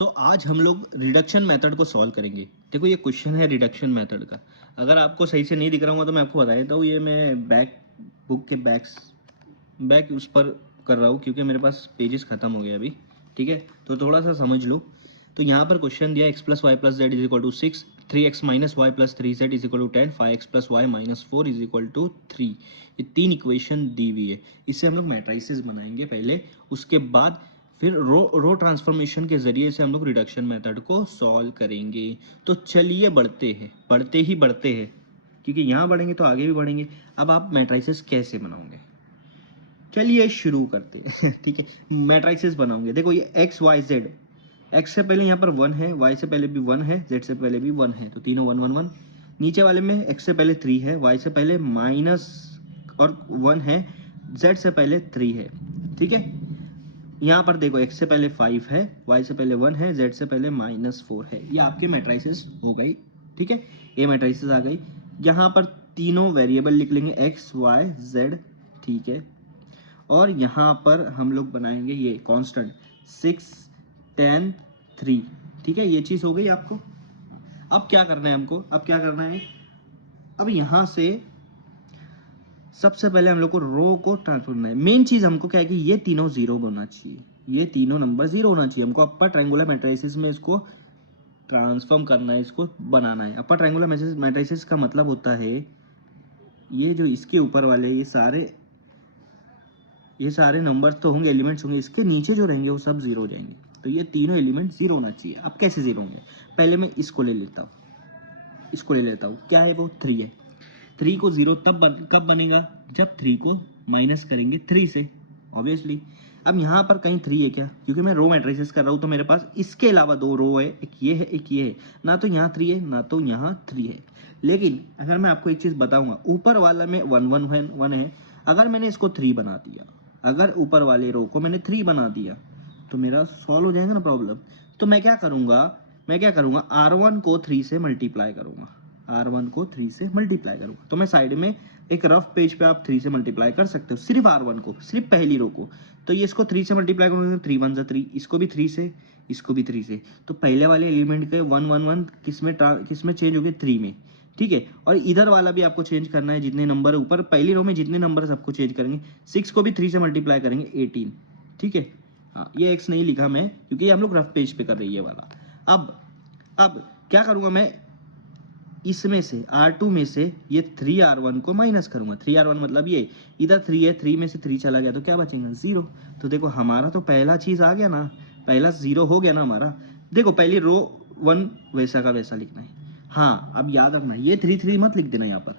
तो आज हम लोग रिडक्शन मेथड को सॉल्व करेंगे। देखो ये क्वेश्चन है रिडक्शन मेथड का। अगर आपको सही से नहीं दिख रहा होगा तो मैं आपको बता देता हूँ। ये मैं बुक के बैक उस पर कर रहा हूँ क्योंकि मेरे पास पेजेस ख़त्म हो गए अभी। ठीक है, तो थोड़ा सा समझ लो। तो यहाँ पर क्वेश्चन दिया x plus y plus z is equal to 6, 3x minus y plus 3z is equal to 10, 5x plus y minus 4 is equal to 3। ये तीन इक्वेशन दी हुई है। इससे हम लोग मैट्रिसेस बनाएंगे पहले, उसके बाद फिर रो ट्रांसफॉर्मेशन के ज़रिए से हम लोग रिडक्शन मेथड को सॉल्व करेंगे। तो चलिए बढ़ते हैं क्योंकि यहाँ बढ़ेंगे तो आगे भी बढ़ेंगे। अब आप मैट्रिसेस कैसे बनाओगे, चलिए शुरू करते हैं। ठीक है, मैट्रिसेस बनाओगे। देखो ये एक्स वाई जेड, एक्स से पहले यहाँ पर 1 है, वाई से पहले भी 1 है, जेड से पहले भी 1 है, तो तीनों 1 1 1। नीचे वाले में एक्स से पहले 3 है, वाई से पहले माइनस और 1 है, जेड से पहले 3 है। ठीक है, यहाँ पर देखो x से पहले 5 है, y से पहले 1 है, z से पहले -4 है। ये आपके मैट्रिसेस हो गई। ठीक है, ये मैट्रिसेस आ गई। यहाँ पर तीनों वेरिएबल लिख लेंगे x y z। ठीक है, और यहाँ पर हम लोग बनाएंगे ये कांस्टेंट 6 10 3। ठीक है, ये चीज़ हो गई आपको। अब क्या करना है हमको, अब क्या करना है, अब यहाँ से सबसे पहले हम लोग को रो को ट्रांसफर करना है। मेन चीज हमको क्या है कि ये तीनों जीरो होना चाहिए, ये तीनों नंबर जीरो होना चाहिए। हमको अपर ट्रायंगुलर मैट्रिसेस में इसको ट्रांसफॉर्म करना है, इसको बनाना है। अपर ट्रायंगुलर मैट्रिसेस का मतलब होता है ये जो इसके ऊपर वाले ये सारे नंबर्स तो होंगे, एलिमेंट्स होंगे, इसके नीचे जो रहेंगे वो सब जीरो हो जाएंगे। तो ये तीनों एलिमेंट जीरो होना चाहिए। अब कैसे जीरो होंगे, पहले मैं इसको ले लेता हूँ, क्या है वो 3 है। 3 को जीरो कब बनेगा, जब 3 को माइनस करेंगे 3 से, ऑब्वियसली। अब यहाँ पर कहीं 3 है क्या, क्योंकि मैं रो मैट्रिसेस कर रहा हूँ तो मेरे पास इसके अलावा दो रो है, एक ये है एक ये है। ना तो यहाँ 3 है ना तो यहाँ 3 है। लेकिन अगर मैं आपको एक चीज़ बताऊंगा, ऊपर वाला में 1 1 1 है, अगर मैंने इसको 3 बना दिया, अगर ऊपर वाले रो को मैंने 3 बना दिया तो मेरा सॉल्व हो जाएगा ना प्रॉब्लम। तो मैं क्या करूँगा, R1 को 3 से मल्टीप्लाई करूँगा, R1 को 3 से मल्टीप्लाई करूँगा। तो मैं साइड में एक रफ पेज पे आप 3 से मल्टीप्लाई कर सकते हो, सिर्फ R1 को, सिर्फ पहली रो को। तो ये इसको 3 से मल्टीप्लाई करूँगा, 3 1 जा 3, इसको भी 3 से, इसको भी 3 से। तो पहले वाले एलिमेंट के 1 1 1 किस में चेंज हो गए, 3 में। ठीक है, और इधर वाला भी आपको चेंज करना है, जितने नंबर ऊपर पहली रो में जितने नंबर सबको चेंज करेंगे। 6 को भी 3 से मल्टीप्लाई करेंगे, 18। ठीक है, हाँ ये एक्स नहीं लिखा मैं क्योंकि हम लोग रफ पेज पे कर रहे हैं ये वाला। अब क्या करूँगा मैं, इसमें से R2 में से ये 3R1 को माइनस करूंगा। 3R1 मतलब ये इधर 3 है, 3 में से 3 चला गया तो क्या बचेगा, 0। तो देखो हमारा तो पहला चीज आ गया ना, पहला 0 हो गया ना हमारा। देखो पहली रो 1 वैसा का वैसा लिखना है। हाँ अब याद रखना, ये 3 3 मत लिख देना यहाँ पर,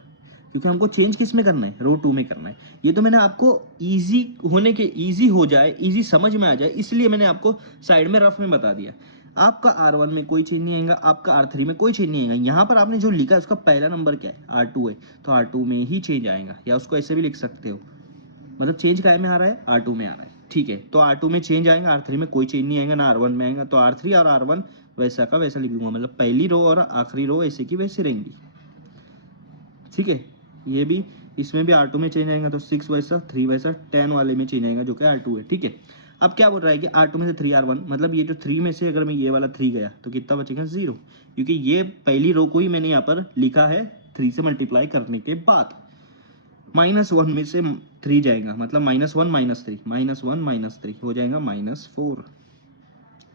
क्योंकि हमको चेंज किस में करना है, रो 2 में करना है। ये तो मैंने आपको इजी हो जाए, इजी समझ में आ जाए, इसलिए मैंने आपको साइड में रफ में बता दिया। आपका R1 में कोई चेंज नहीं आएगा, आपका R3 में कोई चेंज नहीं आएगा। यहाँ पर आपने जो लिखा है उसका पहला नंबर क्या है, R2 है, तो R2 में ही चेंज आएगा, या उसको ऐसे भी लिख सकते हो, मतलब चेंज काय में आ रहा है, R2 में आ रहा है। ठीक है, तो R2 में चेंज आएगा, R3 में कोई चेंज नहीं आएगा, ना R1 में आएगा। तो R3 और R1 वैसा का वैसा लिख दूंगा, मतलब पहली रो और आखिरी रो ऐसे की वैसे रहेंगी। ठीक है, ये भी, इसमें भी R2 में चेंज आएगा तो 6 वैसा, 3 वैसा, 10 वाले में चेंज आएगा जो कि R2 है। ठीक है, अब क्या बोल रहा है कि R2 में से 3R1, मतलब ये जो 3 में से अगर मैं ये वाला 3 गया तो कितना बचेगा, 0, क्योंकि ये पहली रो को ही मैंने यहाँ पर लिखा है 3 से मल्टीप्लाई करने के बाद। -1 में से 3 जाएगा, मतलब -1 -3, -1 -3 हो जाएगा -4।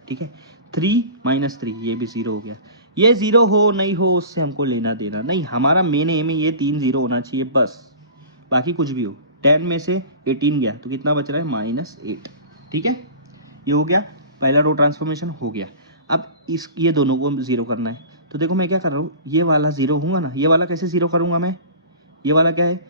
ठीक है, 3 -3 ये भी 0 हो गया। ये 0 हो नहीं हो उससे हमको लेना देना नहीं, हमारा मेन एम है ये 3 0 होना चाहिए बस, बाकी कुछ भी हो। 10 में से 18 गया तो कितना बच रहा है, -8। ठीक है, ये हो गया, पहला रो ट्रांसफॉर्मेशन हो गया। अब ये दोनों को 0 करना है। तो देखो मैं क्या कर रहा हूँ, ये वाला 0 होगा ना, ये वाला कैसे 0 करूँगा मैं, ये वाला क्या है,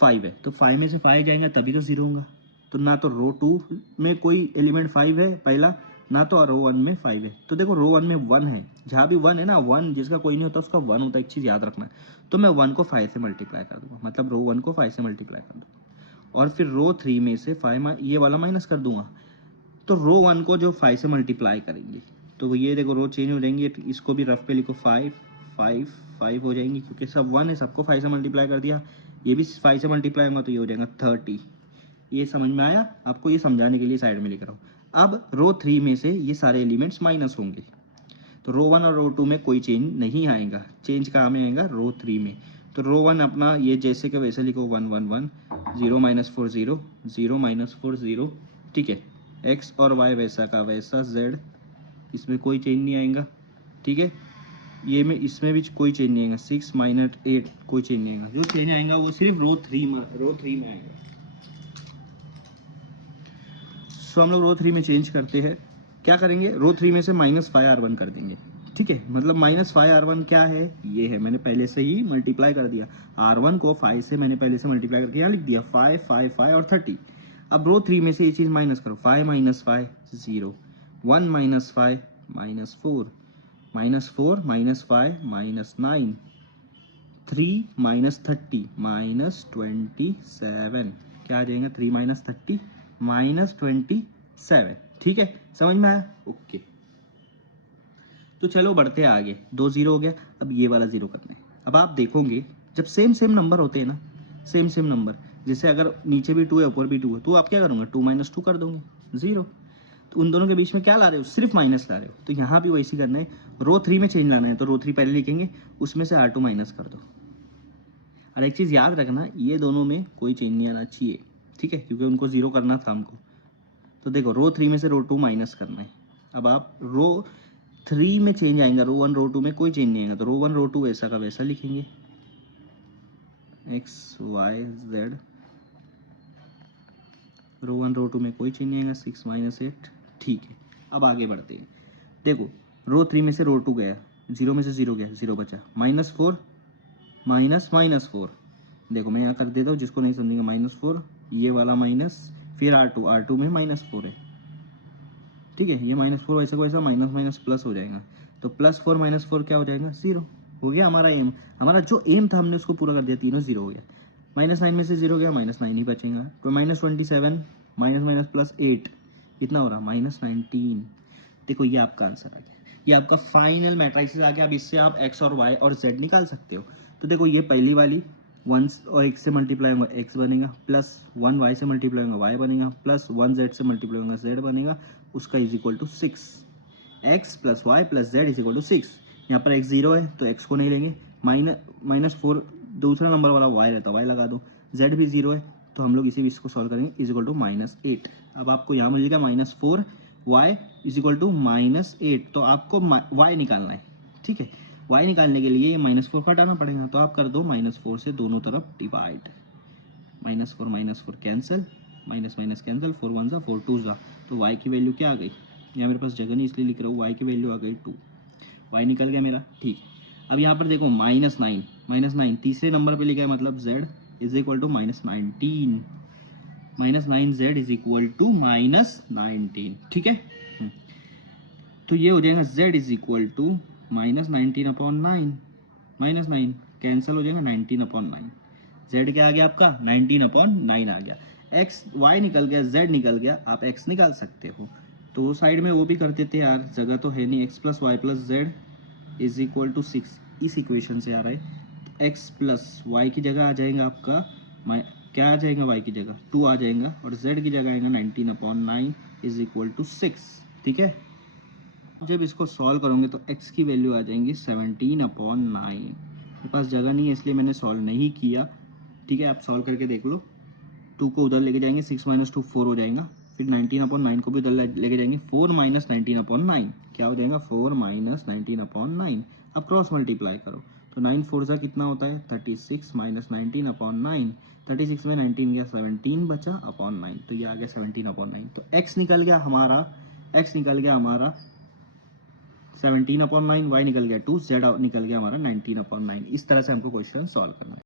5 है, तो 5 में से 5 जाएंगे तभी तो 0 होगा। तो ना तो रो 2 में कोई एलिमेंट 5 है पहला, ना तो रो 1 में 5 है। तो देखो रो 1 में 1 है, जहाँ भी 1 है ना, 1 जिसका कोई नहीं होता उसका 1 होता है, एक चीज़ याद रखना है। तो मैं 1 को 5 से मल्टीप्लाई कर दूंगा, मतलब रो 1 को 5 से मल्टीप्लाई कर दूंगा, और फिर रो 3 में से 5 ये वाला माइनस कर दूंगा। तो रो 1 को जो 5 से मल्टीप्लाई करेंगे तो ये देखो रो चेंज हो जाएंगे, इसको भी रफ पे लिखो, 5 5 5 हो जाएंगी, क्योंकि सब 1 है, सबको 5 से मल्टीप्लाई कर दिया। ये भी 5 से मल्टीप्लाई होगा तो ये हो जाएगा 30। ये समझ में आया आपको, ये समझाने के लिए साइड में लिख रहा हूँ। अब रो 3 में से ये सारे एलिमेंट्स माइनस होंगे, तो रो 1 और रो 2 में कोई चेंज नहीं आएगा। चेंज कहाँ में आएगा? रो 3 में। तो रो 1 अपना ये जैसे कि वैसे लिखो, 1 1 1, 0 -4 0, 0 -4 0, ठीक है। एक्स और वाई वैसा का वैसा, जेड इसमें कोई चेंज नहीं आएगा, ठीक है। ये में इसमें भी कोई चेंज नहीं आएगा, 6 -8 कोई चेंज नहीं आएगा। जो चेंज आएगा वो सिर्फ रो 3 में आएगा। सो हम लोग रो 3 में चेंज करते हैं। क्या करेंगे? रो 3 में से -5r1 कर देंगे, ठीक है। मतलब -5r1 क्या है? ये है, मैंने पहले से ही मल्टीप्लाई कर दिया। r1 को 5 से मैंने पहले से मल्टीप्लाई करके यहाँ लिख दिया, 5 5 5 और 30। अब रो 3 में से ये चीज़ माइनस करो, 5 - 5 0, 1 - 5 -4, -4 -5 -9, 3 - 30 -27। क्या आ जाएगा? 3 - 30 -27, ठीक है। समझ में आया? ओके। तो चलो बढ़ते हैं आगे। 2 0 हो गया, अब ये वाला 0 करना है। अब आप देखोगे जब सेम सेम नंबर होते हैं ना, सेम सेम नंबर, जैसे अगर नीचे भी 2 है ऊपर भी 2 है, तो आप क्या करोगे? 2 - 2 कर दोगे, 0। तो उन दोनों के बीच में क्या ला रहे हो? सिर्फ माइनस ला रहे हो। तो यहाँ भी वैसे करना है। रो 3 में चेंज लाना है, तो रो 3 पहले लिखेंगे, उसमें से r2 माइनस कर दो। और एक चीज़ याद रखना, ये दोनों में कोई चेंज नहीं आना चाहिए, ठीक है, क्योंकि उनको 0 करना था हमको। तो देखो रो 3 में से रो 2 माइनस करना है। अब आप रो 3 में चेंज आएगा, रो 1 रो 2 में कोई चेंज नहीं आएगा, तो रो 1 रो 2 वैसा का वैसा लिखेंगे, एक्स वाई जेड। रो 1 रो 2 में कोई चेंज नहीं आएगा, 6 - 8, ठीक है। अब आगे बढ़ते हैं। देखो रो 3 में से रो 2 गया, 0 में से 0 गया, 0 बचा, -4 -4। देखो मैं यहाँ कर देता हूँ, जिसको नहीं समझेंगे, -4, ये वाला माइनस, फिर r2 में -4 है, ठीक है। ये -4 वैसे को वैसा माइनस माइनस प्लस हो जाएगा, तो +4 - 4 क्या हो जाएगा? 0 हो गया हमारा एम। हमारा जो एम था हमने उसको पूरा कर दिया, तीनों 0 हो गया। -9 में से 0 गया, -9 ही बचेगा, तो -27 माइनस प्लस 8 कितना हो रहा? -19। देखो ये आपका आंसर आ गया, ये आपका फाइनल मैट्रिक्स आ गया। अब इससे आप एक्स और वाई और जेड निकाल सकते हो। तो देखो ये पहली वाली 1 और x से मल्टीप्लाई होगा x बनेगा, +1 y से मल्टीप्लाई होगा y बनेगा, +1 z से मल्टीप्लाई होगा z बनेगा, उसका is equal to 6। x + y + z is equal to 6। यहाँ पर x 0 है तो x को नहीं लेंगे, -4 दूसरा नंबर वाला y रहता है, y लगा दो। z भी 0 है तो हम लोग इसी इसको सॉल्व करेंगे, इज इक्वल टू -8। अब आपको यहाँ मिलेगा -4 y इज इक्वल टू -8, तो आपको y निकालना है, ठीक है। y निकालने के लिए ये -4 हटाना पड़ेगा, तो आप कर दो -4 से दोनों तरफ divide, -4 cancel, minus minus cancel, 4 1 4 2 तो y की वैल्यू क्या आ गई? यहाँ मेरे पास जगह नहीं इसलिए लिख रहा हूँ, y की वैल्यू आ गई 2। y निकल गया मेरा, ठीक। अब यहाँ पर देखो -9 तीसरे नंबर पे लिखा है, मतलब z is equal to -19, -9z is equal to -19, ठीक है। तो ये हो जाएगा z is equal to -19/9, -9 cancel हो जाएगा, 19/9। z क्या आ गया आपका? 19/9 आ गया। x y निकल गया, z निकल गया, आप x निकाल सकते हो। तो साइड में वो भी कर देते यार, जगह तो है नहीं। x + y + z is equal to 6, इस इक्वेशन से आ रहा है। x + y की जगह आ जाएगा आपका क्या आ जाएगा? y की जगह 2 आ जाएगा, और z की जगह आएगा 19/9 इज इक्वल टू 6, ठीक है। जब इसको सॉल्व करोगे तो x की वैल्यू आ जाएंगी 17/9। मेरे पास जगह नहीं है इसलिए मैंने सॉल्व नहीं किया, ठीक है। आप सॉल्व करके देख लो। 2 को उधर लेके जाएंगे, 6 - 2 4 हो जाएगा, फिर 19/9 को भी उधर लेके जाएंगे, 4 - 19/9 क्या हो जाएगा? 4 - 19/9। अब क्रॉस मल्टीप्लाई करो, तो 9 4 सा कितना होता है? 36 - 19/9। 36 में 19 गया, 17 बचा अपॉन 9, तो ये आ गया 17/9। तो x निकल गया हमारा 17/9, y निकल गया 2, z निकल गया हमारा 19/9। इस तरह से हमको क्वेश्चन सॉल्व करना है।